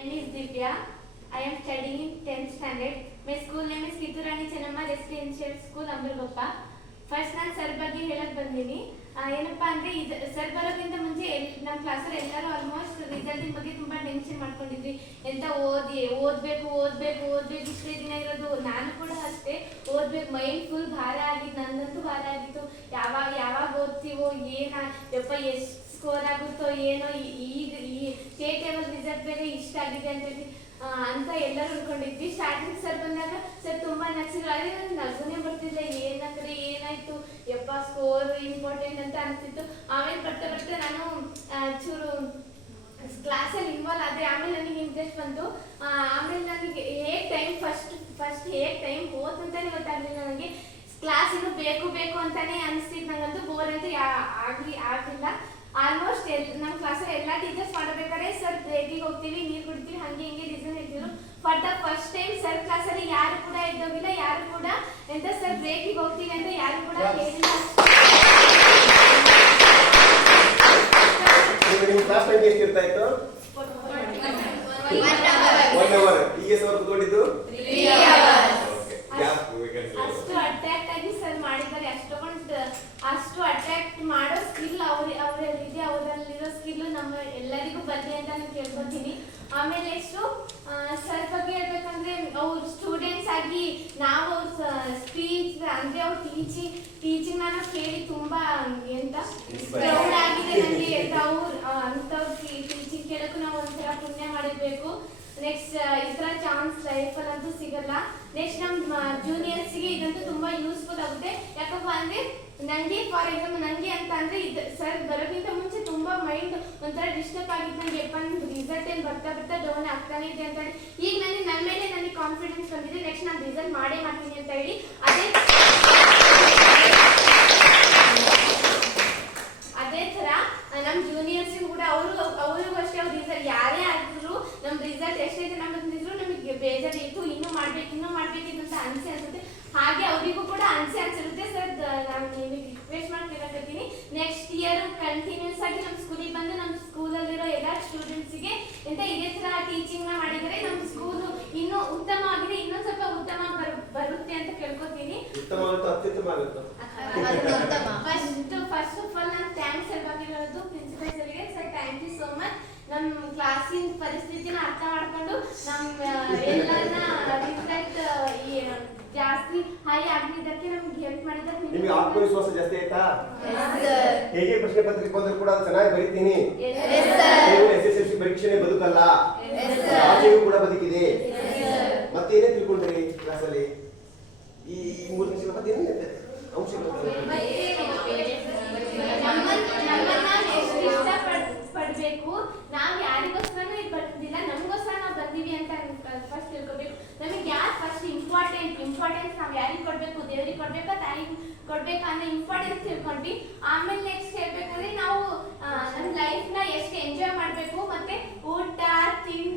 name is Divya. I am studying in 10th standard. My school name is Kiturani Chennamma Residential School, Ambalgoppa. First ನಾನು sir ಬಗ್ಗೆ ಹೇಳಕ್ ಬಂದೀನಿ. ಏನಪ್ಪಾ ಅಂದ್ರೆ ಇದು ಸರ್ ಬರೋಕ್ಕಿಂತ ಮುಂಚೆ ನಮ್ಮ ಕ್ಲಾಸಲ್ಲಿ ಎಲ್ಲರೂ ಆಲ್ಮೋಸ್ಟ್ ರಿಸಲ್ಟಿನ ಬಗ್ಗೆ ತುಂಬಾ ಟೆನ್ಷನ್ ಮಾಡ್ಕೊಂಡಿದ್ವಿ. ಎಂತ ಓದ್ಬೇಕು ಇಷ್ಟೇ ದಿನ ಇರೋದು. ನಾನು ಕೂಡ ಅಷ್ಟೇ ಓದ್ಬೇಕು, ಮೈಂಡ್ ಫುಲ್ ಭಾರ ಆಗಿತ್ತು, ನಂದಂತೂ ಭಾರ ಆಗಿತ್ತು. ಯಾವಾಗ ಓದ್ತೀವೋ ಯಪ್ಪ ಎಷ್ಟು ಸ್ಕೋರ್ ಆಗುತ್ತೋ ಏನೋ, ಈಗ ಈ ಸ್ಟೇಟ್ ಲೆವೆಲ್ ರಿಸಲ್ಟ್ ಬೇರೆ ಇಷ್ಟ ಆಗಿದೆ ಅಂತ ಎಲ್ಲರೂ ಅನ್ಕೊಂಡಿದ್ವಿ. ಸ್ಟಾರ್ಟಿಂಗ್ ಸರ್ ಬಂದಾಗ ಸರ್ ತುಂಬಾ ನಗ್ಸಿದ್ರು. ಅದೇ ನನಗೆ ನಗುನೇ ಬರ್ತಿಲ್ಲ, ಏನಂದ್ರೆ ಏನಾಯ್ತು ಯಪ್ಪ ಸ್ಕೋರ್ ಇಂಪಾರ್ಟೆಂಟ್ ಅಂತ ಅನ್ಸಿತ್ತು. ಆಮೇಲೆ ಬರ್ತಾ ನಾನು ಚೂರು ಕ್ಲಾಸಲ್ಲಿ ಇನ್ವಾಲ್ವ್ ಆದ್ರೆ ಆಮೇಲೆ ನನಗೆ ಇಂಟ್ರೆಸ್ಟ್ ಬಂತು. ಆಮೇಲೆ ನನಗೆ ಹೇಗೆ ಟೈಮ್ ಫಸ್ಟ್ ಹೇಗೆ ಟೈಮ್ ಹೋದಂತಾನೆ ಗೊತ್ತಾಗ್ಲಿಲ್ಲ ನನಗೆ. ಕ್ಲಾಸ್ ಇನ್ನು ಬೇಕು ಅಂತಾನೆ ಅನಿಸ್ತಿತ್ತು. ನಂಗಂತೂ ಬೋರ್ ಅಂತೂ ಆಗ್ಲಿಲ್ಲ. ಆಲ್ಮೋಸ್ಟ್ ನಮ್ಮ ಕ್ಲಾಸಲ್ಲಿ ಎಲ್ಲ ಟೀಚರ್ಸ್ ಮಾಡಬೇಕಾದ್ರೆ ಸರ್ ಬ್ರೇಕಿಗೆ ಹೋಗ್ತೀವಿ, ನೀರು ಕುಡಿತೀವಿ, ಹಂಗೆ ರೀಸನ್ ಹೇಳ್ತಿದ್ರು. For the first time sir ಕ್ಲಾಸಲ್ಲಿ ಯಾರು ಕೂಡ ಇದ್ದೋಗಿಲ್ಲ, ಯಾರು ಕೂಡ ಎಂತ ಸರ್ ಬ್ರೇಕಿಗೆ ಹೋಗ್ತೀವಿ ಅಂತ ಯಾರು ಕೂಡ ಹೇಳಿಲ್ಲ. ಕ್ಲಾಸ್ ಟೈಮ್ ಎಷ್ಟು ಇರ್ತಾ ಇತ್ತು? 1 hour. ಈಗ ಸರ್ ಕೂತ್ಕೊಂಡಿದ್ದು 3 hours. ಅಷ್ಟು ಅಟ್ರಾಕ್ಟ್ ಆಗಿ ಸರ್ ಮಾಡಿದ್ದಾರೆ. ಅಷ್ಟು ಅಟ್ರಾಕ್ಟ್ ಮಾಡೋ ಸ್ಕಿಲ್ ಅವರಲ್ಲಿದೆ. ಅವರಲ್ಲಿರೋ ಸ್ಕಿಲ್ ನಮ್ಮ ಎಲ್ಲರಿಗೂ ಬರಲಿ ಅಂತ ನಾನು ಕೇಳ್ಕೊತೀನಿ. ಆಮೇಲೆ ಎಷ್ಟು ಸರ್ ಬಗ್ಗೆ ಹೇಳ್ಬೇಕಂದ್ರೆ ಅವ್ರ ಸ್ಟೂಡೆಂಟ್ಸ್ ಆಗಿ ನಾವು ಅವ್ರ ಸ್ಪೀಚ್ ಅಂದ್ರೆ ಅವ್ರ ಟೀಚಿಂಗ್ ನಾನು ಕೇಳಿ ತುಂಬಾ ಎಂತ ಪ್ರೌಡ್ ಆಗಿದೆ ನನಗೆ. ಅಂಥವ್ರ ಟೀಚಿಂಗ್ ಕೇಳಕ್ಕೂ ನಾವು ಒಂಥರ ಪುಣ್ಯ ಮಾಡಿರ್ಬೇಕು. ನೆಕ್ಸ್ಟ್ ಈ ಥರ ಚಾನ್ಸ್ ಲೈಫಲ್ಲಂತೂ ಸಿಗಲ್ಲ. ನೆಕ್ಸ್ಟ್ ನಮ್ಮ ಜೂನಿಯರ್ಸ್ಗೆ ಇದಂತೂ ತುಂಬಾ ಯೂಸ್ಫುಲ್ ಆಗುತ್ತೆ. ಯಾಕಪ್ಪ ಅಂದ್ರೆ ಫಾರ್ ಎಕ್ಸಾಂಪಲ್ ನನಗೆ ಅಂತ ಅಂದ್ರೆ ಸರ್ ಬರೋಕ್ಕಿಂತ ಮುಂಚೆ ತುಂಬಾ ಮೈಂಡ್ ಒಂಥರ ಡಿಸ್ಟರ್ಬ್ ಆಗಿತ್ತು. ನನಗೆ ರಿಸಲ್ಟ್ ಏನು ಬರ್ತಾ ಡೌನ್ ಆಗ್ತಾನೆ ಇದೆ ಅಂತ ಹೇಳಿ ಈಗ ನನ್ನ ಮೇಲೆ ನನಗೆ ಕಾನ್ಫಿಡೆನ್ಸ್ ಬಂದಿದೆ. ನೆಕ್ಸ್ಟ್ ನಾನು ರಿಸಲ್ಟ್ ಮಾಡೇ ಮಾಡ್ತೀನಿ ಅಂತ ಹೇಳಿ ಅದೇ ತರ ನಮ್ಮ ಜೂನಿಯರ್ಸ್ಗೂ ಕೂಡ ಅವ್ರಿಗೂ ಅಷ್ಟೇ. ಅವ್ರ ರಿಸಲ್ಟ್ ಯಾರೇ ಆಗಿದ್ರು ನಮ್ಮ ರಿಸಲ್ಟ್ ಎಷ್ಟೇ ಜನ ಬಂದಿದ್ರು ನಮಗೆ ಬೇಜಾರಿತ್ತು, ಇನ್ನೂ ಮಾಡ್ಬೇಕಿತ್ತು ಅಂತ ಅನ್ಸುತ್ತೆ. ಹಾಗೆ ಅವರಿಗೂ ಕೂಡ ಅನ್ಸಿರುತ್ತೆ. ಸರ್ ನಾನು ನಿಮಗೆ ರಿಕ್ವೆಸ್ಟ್ ಮಾಡಿ ಕೇಳಕತ್ತೀನಿ, ನೆಕ್ಸ್ಟ್ ಇಯರ್ ಕಂಟಿನ್ಯೂಸ್ ಆಗಿ ನಮ್ಮ ಸ್ಕೂಲಿಗೆ ಬಂದು ನಮ್ಮ ಸ್ಕೂಲಲ್ಲಿರೋ ಎಲ್ಲ ಸ್ಟೂಡೆಂಟ್ಸ್ಗೆ ಎಂತ ಇದೇ ತರ ಟೀಚಿಂಗ್ ನ ಮಾಡಿದರೆ ನಮ್ಮ ಸ್ಕೂಲ್ ಇನ್ನೂ ಉತ್ತಮ ಆಗಿದೆ, ಇನ್ನೊಂದು ಸ್ವಲ್ಪ ಉತ್ತಮ ಬರುತ್ತೆ ಅಂತ ಕೇಳ್ಕೊತೀನಿ. ಫಸ್ಟ್ ಆಫ್ ಆಲ್ ನಾನು ಥ್ಯಾಂಕ್ಸ್ ಹೇಳ್ಬೇಕಿರೋದು ಪ್ರಿನ್ಸಿಪಲ್ ಸರ್ಗೆ. Sir thank you so much. ನಮ್ಮ ಕ್ಲಾಸಿನ ಪರಿಸ್ಥಿತಿನ ಅರ್ಥ ಮಾಡ್ಕೊಂಡು ನಮ್ಮ ಎಲ್ಲರನ್ನ ರಿಸಲ್ಟ್ ಜಾಸ್ತಿ ಹೈ ಆಗಿದ್ದಕ್ಕೆ ನಮ್ಗೆ ಹೆಲ್ಪ್ ಮಾಡಿದ್ದಾರೆ. ನಿಮಗೆ ಆತ್ಮವಿಶ್ವಾಸ ಜಾಸ್ತಿ ಆಯ್ತಾ? ಹೇಗೆ ಪ್ರಶ್ನೆ ಪತ್ರಿಕೆ ಬಂದರೂ ಕೂಡ ಚೆನ್ನಾಗಿ ಬರೀತೀನಿ. SSLC ಪರೀಕ್ಷೆನೇ ಬದುಕಲ್ಲ, ಆಚೆಯೂ ಕೂಡ ಬದುಕಿದೆ. ಮತ್ತೆ ಏನೇ ತಿಳ್ಕೊಂಡ್ರಿ ಕ್ಲಾಸಲ್ಲಿ ಈ 3 ನಿಮಿಷ ಮತ್ತೇನೇ ಅಂಶಗಳು? ಪಡ್ಬೇಕು, ನಾವ್ ಯಾರಿಗೋಸ್ಕರನೂ ಇದು ಬರ್ತಿದ್ದಿಲ್ಲ, ನಮಗೋಸ್ಕರ ನಾವು ಬಂದೀವಿ ಅಂತ ಫಸ್ಟ್ ತಿಳ್ಕೊಬೇಕು. ನಮಗೆ ಯಾರು ಫಸ್ಟ್ ಇಂಪಾರ್ಟೆನ್ಸ್ ನಾವ್ ಯಾರಿಗೆ ಕೊಡ್ಬೇಕು, ದೇವ್ರಿಗೆ ಕೊಡ್ಬೇಕಾ ತಾಯಿಗೆ ಕೊಡ್ಬೇಕಾ ಅನ್ನೋ ಇಂಪಾರ್ಟೆನ್ಸ್ ತಿಳ್ಕೊಂಡ್ವಿ. ಆಮೇಲೆ ನೆಕ್ಸ್ಟ್ ಹೇಳ್ಬೇಕಂದ್ರೆ ನಾವು ನಮ್ಮ ಲೈಫ್ ನ ಎಷ್ಟು ಎಂಜಾಯ್ ಮಾಡ್ಬೇಕು, ಮತ್ತೆ ಊಟ ತಿಂಡಿ